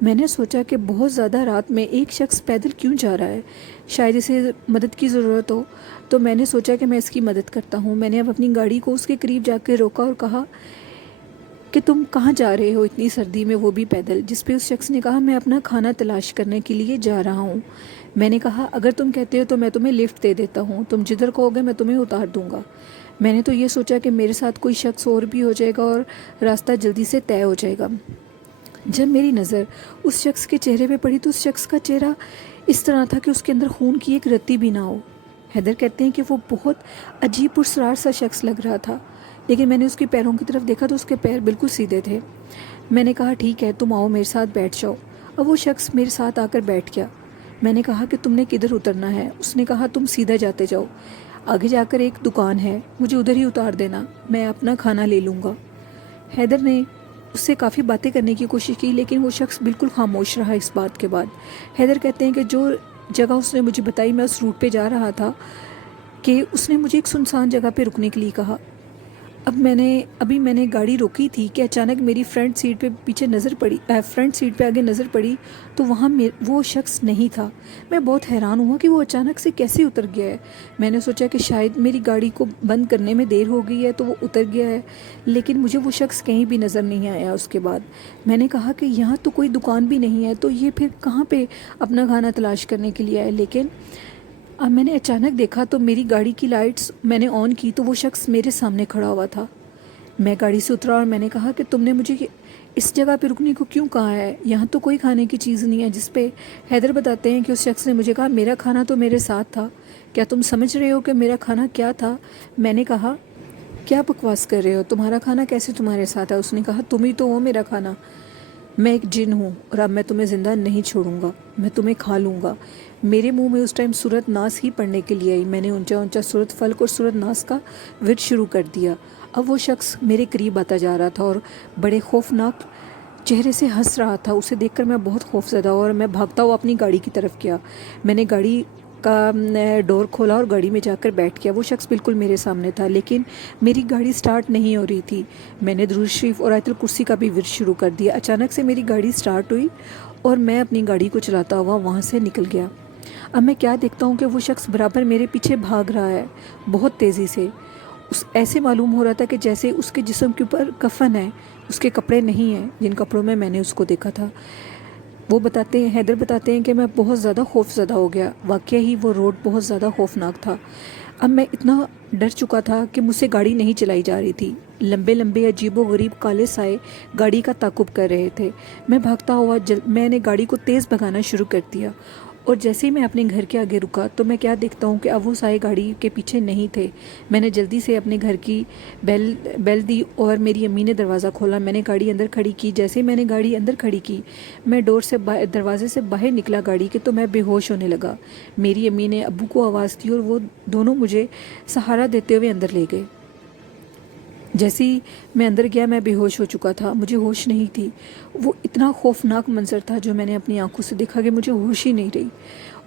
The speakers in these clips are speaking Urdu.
میں نے سوچا کہ بہت زیادہ رات میں ایک شخص پیدل کیوں جا رہا ہے، شاید اسے مدد کی ضرورت ہو، تو میں نے سوچا کہ میں اس کی مدد کرتا ہوں۔ میں نے اب اپنی گاڑی کو اس کے قریب جا کے روکا اور کہا کہ تم کہاں جا رہے ہو اتنی سردی میں، وہ بھی پیدل؟ جس پہ اس شخص نے کہا میں اپنا کھانا تلاش کرنے کے لیے جا رہا ہوں۔ میں نے کہا اگر تم کہتے ہو تو میں تمہیں لفٹ دے دیتا ہوں، تم جدھر کہو گے میں تمہیں اتار دوں گا۔ میں نے تو یہ سوچا کہ میرے ساتھ کوئی شخص اور بھی ہو جائے گا اور راستہ جلدی سے طے ہو جائے گا۔ جب میری نظر اس شخص کے چہرے پہ پڑی تو اس شخص کا چہرہ اس طرح تھا کہ اس کے اندر خون کی ایک رتی بھی نہ ہو۔ حیدر کہتے ہیں کہ وہ بہت عجیب پرسرار سا شخص لگ رہا تھا، لیکن میں نے اس کے پیروں کی طرف دیکھا تو اس کے پیر بالکل سیدھے تھے۔ میں نے کہا ٹھیک ہے تم آؤ میرے ساتھ بیٹھ جاؤ۔ اب وہ شخص میرے ساتھ آ کر بیٹھ گیا۔ میں نے کہا کہ تم نے کدھر اترنا ہے؟ اس نے کہا تم سیدھا جاتے جاؤ، آگے جا کر ایک دکان ہے، مجھے ادھر ہی اتار دینا، میں اپنا کھانا لے لوں گا۔ حیدر نے اس سے کافی باتیں کرنے کی کوشش کی، لیکن وہ شخص بالکل خاموش رہا۔ اس بات کے بعد حیدر کہتے ہیں کہ جو جگہ اس نے مجھے بتائی میں اس روٹ پہ جا رہا تھا کہ اس نے مجھے ایک سنسان جگہ پہ رکنے کے لیے کہا۔ ابھی میں نے گاڑی روکی تھی کہ اچانک میری فرنٹ سیٹ پہ آگے نظر پڑی تو وہاں وہ شخص نہیں تھا۔ میں بہت حیران ہوا کہ وہ اچانک سے کیسے اتر گیا ہے۔ میں نے سوچا کہ شاید میری گاڑی کو بند کرنے میں دیر ہو گئی ہے تو وہ اتر گیا ہے، لیکن مجھے وہ شخص کہیں بھی نظر نہیں آیا۔ اس کے بعد میں نے کہا کہ یہاں تو کوئی دکان بھی نہیں ہے، تو یہ پھر کہاں پہ اپنا کھانا تلاش کرنے کے لیے آئے؟ لیکن اب میں نے اچانک دیکھا تو میری گاڑی کی لائٹس میں نے آن کی تو وہ شخص میرے سامنے کھڑا ہوا تھا۔ میں گاڑی سے اترا اور میں نے کہا کہ تم نے مجھے اس جگہ پہ رکنے کو کیوں کہا ہے؟ یہاں تو کوئی کھانے کی چیز نہیں ہے۔ جس پہ حیدر بتاتے ہیں کہ اس شخص نے مجھے کہا میرا کھانا تو میرے ساتھ تھا، کیا تم سمجھ رہے ہو کہ میرا کھانا کیا تھا؟ میں نے کہا کیا بکواس کر رہے ہو، تمہارا کھانا کیسے تمہارے ساتھ ہے؟ اس نے کہا تم ہی تو ہو میرا کھانا، میں ایک جن ہوں اور اب میں تمہیں زندہ نہیں چھوڑوں گا، میں تمہیں کھا لوں گا۔ میرے منہ میں اس ٹائم سورت ناس ہی پڑھنے کے لیے آئی۔ میں نے اونچا اونچا سورت فلق اور سورت ناس کا ورد شروع کر دیا۔ اب وہ شخص میرے قریب آتا جا رہا تھا اور بڑے خوفناک چہرے سے ہنس رہا تھا۔ اسے دیکھ کر میں بہت خوف زدہ اور میں بھاگتا ہوا اپنی گاڑی کی طرف گیا۔ میں نے گاڑی کا ڈور کھولا اور گاڑی میں جا کر بیٹھ گیا۔ وہ شخص بالکل میرے سامنے تھا، لیکن میری گاڑی سٹارٹ نہیں ہو رہی تھی۔ میں نے درود شریف اور آیت الکرسی کا بھی ورد شروع کر دیا۔ اچانک سے میری گاڑی سٹارٹ ہوئی اور میں اپنی گاڑی کو چلاتا ہوا وہاں سے نکل گیا۔ اب میں کیا دیکھتا ہوں کہ وہ شخص برابر میرے پیچھے بھاگ رہا ہے بہت تیزی سے۔ ایسے معلوم ہو رہا تھا کہ جیسے اس کے جسم کے اوپر کفن ہے، اس کے کپڑے نہیں ہیں جن کپڑوں میں نے اس کو دیکھا تھا۔ حیدر بتاتے ہیں کہ میں بہت زیادہ خوف زدہ ہو گیا۔ واقعی ہی وہ روڈ بہت زیادہ خوفناک تھا۔ اب میں اتنا ڈر چکا تھا کہ مجھ سے گاڑی نہیں چلائی جا رہی تھی۔ لمبے لمبے عجیب و غریب کالے سائے گاڑی کا تعاقب کر رہے تھے۔ میں بھاگتا ہوا میں نے گاڑی کو تیز بھگانا شروع کر دیا، اور جیسے ہی میں اپنے گھر کے آگے رکا تو میں کیا دیکھتا ہوں کہ اب وہ سائے گاڑی کے پیچھے نہیں تھے۔ میں نے جلدی سے اپنے گھر کی بیل دی اور میری امی نے دروازہ کھولا۔ میں نے گاڑی اندر کھڑی کی۔ جیسے ہی میں نے گاڑی اندر کھڑی کی میں دروازے سے باہر نکلا گاڑی کے تو میں بے ہوش ہونے لگا۔ میری امی نے ابو کو آواز دی اور وہ دونوں مجھے سہارا دیتے ہوئے اندر لے گئے۔ جیسے ہی میں اندر گیا میں بے ہوش ہو چکا تھا، مجھے ہوش نہیں تھی۔ وہ اتنا خوفناک منظر تھا جو میں نے اپنی آنکھوں سے دیکھا کہ مجھے ہوش ہی نہیں رہی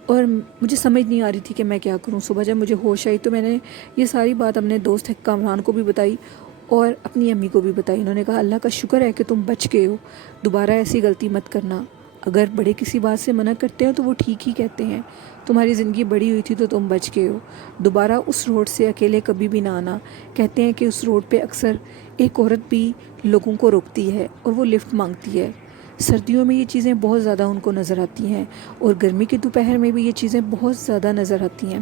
اور مجھے سمجھ نہیں آ رہی تھی کہ میں کیا کروں۔ صبح جب مجھے ہوش آئی تو میں نے یہ ساری بات اپنے دوست کامران کو بھی بتائی اور اپنی امی کو بھی بتائی۔ انہوں نے کہا اللہ کا شکر ہے کہ تم بچ گئے ہو، دوبارہ ایسی غلطی مت کرنا۔ اگر بڑے کسی بات سے منع کرتے ہیں تو وہ ٹھیک ہی کہتے ہیں، تمہاری زندگی بڑی ہوئی تھی تو تم بچ گئے ہو، دوبارہ اس روڈ سے اکیلے کبھی بھی نہ آنا۔ کہتے ہیں کہ اس روڈ پہ اکثر ایک عورت بھی لوگوں کو روکتی ہے اور وہ لفٹ مانگتی ہے۔ سردیوں میں یہ چیزیں بہت زیادہ ان کو نظر آتی ہیں اور گرمی کے دوپہر میں بھی یہ چیزیں بہت زیادہ نظر آتی ہیں۔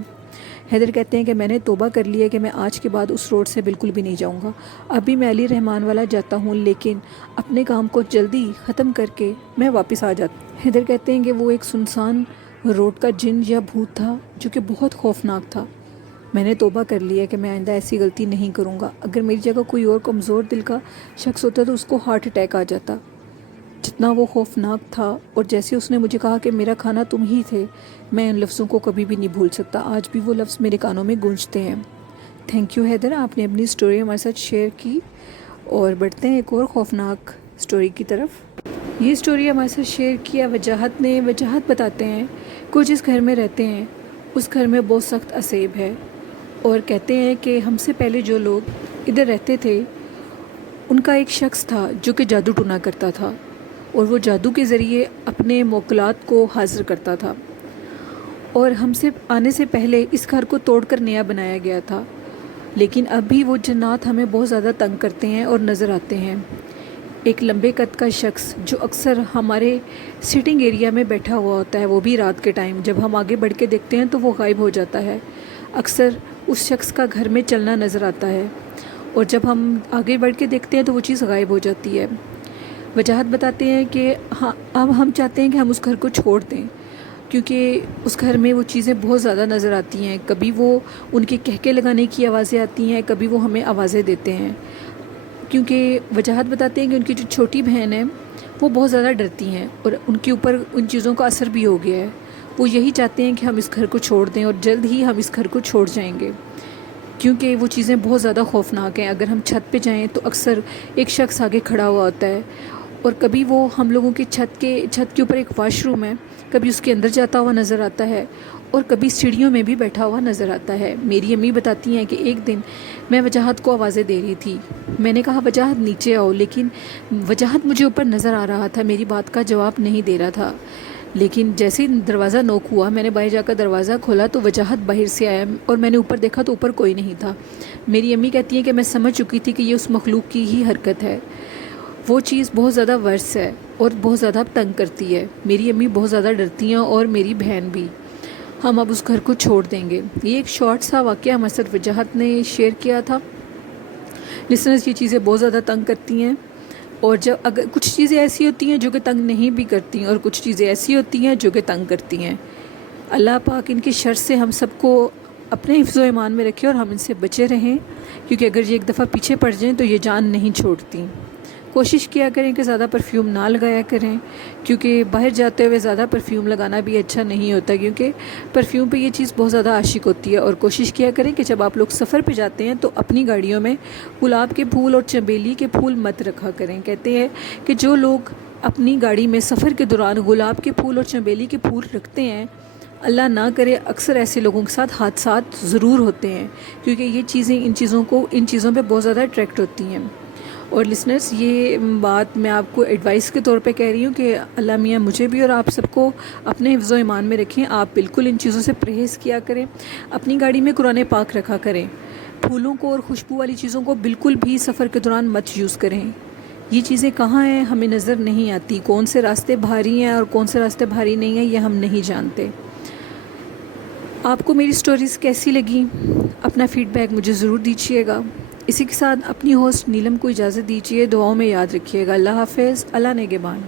حیدر کہتے ہیں کہ میں نے توبہ کر لی ہے کہ میں آج کے بعد اس روڈ سے بالکل بھی نہیں جاؤں گا۔ ابھی میں علی رحمان والا جاتا ہوں، لیکن اپنے کام کو جلدی ختم کر کے میں واپس آ جاتا ہوں۔ حیدر کہتے ہیں کہ وہ ایک سنسان روڈ کا جن یا بھوت تھا جو کہ بہت خوفناک تھا۔ میں نے توبہ کر لی ہے کہ میں آئندہ ایسی غلطی نہیں کروں گا۔ اگر میری جگہ کوئی اور کمزور دل کا شخص ہوتا تو اس کو ہارٹ اٹیک آ جاتا۔ جتنا وہ خوفناک تھا، اور جیسے اس نے مجھے کہا کہ میرا کھانا تم ہی تھے، میں ان لفظوں کو کبھی بھی نہیں بھول سکتا۔ آج بھی وہ لفظ میرے کانوں میں گونجتے ہیں۔ تھینک یو حیدر، آپ نے اپنی سٹوری ہمارے ساتھ شیئر کی، اور بڑھتے ہیں ایک اور خوفناک سٹوری کی طرف۔ یہ سٹوری ہمارے ساتھ شیئر کیا وجاہت بتاتے ہیں کہ جس گھر میں رہتے ہیں اس گھر میں بہت سخت عذاب ہے، اور کہتے ہیں کہ ہم سے پہلے جو لوگ ادھر رہتے تھے ان کا ایک شخص تھا جو کہ جادو ٹونا کرتا تھا، اور وہ جادو کے ذریعے اپنے موکلات کو حاضر کرتا تھا، اور ہم سے آنے سے پہلے اس گھر کو توڑ کر نیا بنایا گیا تھا، لیکن اب بھی وہ جنات ہمیں بہت زیادہ تنگ کرتے ہیں اور نظر آتے ہیں۔ ایک لمبے قد کا شخص جو اکثر ہمارے سٹنگ ایریا میں بیٹھا ہوا ہوتا ہے، وہ بھی رات کے ٹائم جب ہم آگے بڑھ کے دیکھتے ہیں تو وہ غائب ہو جاتا ہے۔ اکثر اس شخص کا گھر میں چلنا نظر آتا ہے، اور جب ہم آگے بڑھ کے دیکھتے ہیں تو وہ چیز غائب ہو جاتی ہے۔ وجاہت بتاتے ہیں کہ ہاں، اب ہم چاہتے ہیں کہ ہم اس گھر کو چھوڑ دیں، کیونکہ اس گھر میں وہ چیزیں بہت زیادہ نظر آتی ہیں۔ کبھی وہ ان کے کہکے لگانے کی آوازیں آتی ہیں، کبھی وہ ہمیں آوازیں دیتے ہیں، کیونکہ وجاہت بتاتے ہیں کہ ان کی جو چھوٹی بہن ہے وہ بہت زیادہ ڈرتی ہیں، اور ان کے اوپر ان چیزوں کا اثر بھی ہو گیا ہے۔ وہ یہی چاہتے ہیں کہ ہم اس گھر کو چھوڑ دیں، اور جلد ہی ہم اس گھر کو چھوڑ جائیں گے، کیونکہ وہ چیزیں بہت زیادہ خوفناک ہیں۔ اگر ہم چھت پہ جائیں تو اکثر ایک شخص آگے کھڑا ہوا ہوتا ہے، اور کبھی وہ ہم لوگوں کی چھت کے اوپر ایک واش روم ہے، کبھی اس کے اندر جاتا ہوا نظر آتا ہے، اور کبھی سیڑھیوں میں بھی بیٹھا ہوا نظر آتا ہے۔ میری امی بتاتی ہیں کہ ایک دن میں وجاہت کو آوازیں دے رہی تھی، میں نے کہا وجاہت نیچے آؤ، لیکن وجاہت مجھے اوپر نظر آ رہا تھا، میری بات کا جواب نہیں دے رہا تھا۔ لیکن جیسے ہی دروازہ نوک ہوا، میں نے باہر جا کر دروازہ کھولا تو وجاہت باہر سے آیا، اور میں نے اوپر دیکھا تو اوپر کوئی نہیں تھا۔ میری امی کہتی ہیں کہ میں سمجھ چکی تھی کہ یہ اس مخلوق کی ہی حرکت ہے، وہ چیز بہت زیادہ ورس ہے اور بہت زیادہ تنگ کرتی ہے۔ میری امی بہت زیادہ ڈرتی ہیں، اور میری بہن بھی۔ ہم اب اس گھر کو چھوڑ دیں گے۔ یہ ایک شارٹ سا واقعہ مسد وجاہت نے شیئر کیا تھا۔ لسنرز، یہ چیزیں بہت زیادہ تنگ کرتی ہیں، اور جب اگر کچھ چیزیں ایسی ہوتی ہیں جو کہ تنگ نہیں بھی کرتی ہیں، اور کچھ چیزیں ایسی ہوتی ہیں جو کہ تنگ کرتی ہیں۔ اللہ پاک ان کی شر سے ہم سب کو اپنے حفظ و ایمان میں رکھے اور ہم ان سے بچے رہیں، کیونکہ اگر یہ ایک دفعہ پیچھے پڑ جائیں تو یہ جان نہیں چھوڑتی۔ کوشش کیا کریں کہ زیادہ پرفیوم نہ لگایا کریں، کیونکہ باہر جاتے ہوئے زیادہ پرفیوم لگانا بھی اچھا نہیں ہوتا، کیونکہ پرفیوم پہ یہ چیز بہت زیادہ عاشق ہوتی ہے۔ اور کوشش کیا کریں کہ جب آپ لوگ سفر پہ جاتے ہیں تو اپنی گاڑیوں میں گلاب کے پھول اور چنبیلی کے پھول مت رکھا کریں۔ کہتے ہیں کہ جو لوگ اپنی گاڑی میں سفر کے دوران گلاب کے پھول اور چنبیلی کے پھول رکھتے ہیں، اللہ نہ کرے اکثر ایسے لوگوں کے ساتھ حادثات ضرور ہوتے ہیں، کیونکہ یہ چیزیں ان چیزوں پہ بہت زیادہ اٹریکٹ ہوتی ہیں۔ اور لسنرز، یہ بات میں آپ کو ایڈوائس کے طور پہ کہہ رہی ہوں کہ اللہ میاں مجھے بھی اور آپ سب کو اپنے حفظ و ایمان میں رکھیں۔ آپ بالکل ان چیزوں سے پرہیز کیا کریں، اپنی گاڑی میں قرآن پاک رکھا کریں، پھولوں کو اور خوشبو والی چیزوں کو بالکل بھی سفر کے دوران مت یوز کریں۔ یہ چیزیں کہاں ہیں ہمیں نظر نہیں آتی، کون سے راستے بھاری ہیں اور کون سے راستے بھاری نہیں ہیں، یہ ہم نہیں جانتے۔ آپ کو میری سٹوریز کیسی لگیں؟ اپنا فیڈ بیک مجھے ضرور دیجیے گا۔ اسی کے ساتھ اپنی ہوسٹ نیلم کو اجازت دیجیے، دعاؤں میں یاد رکھیے گا۔ اللہ حافظ، اللہ نگہبان۔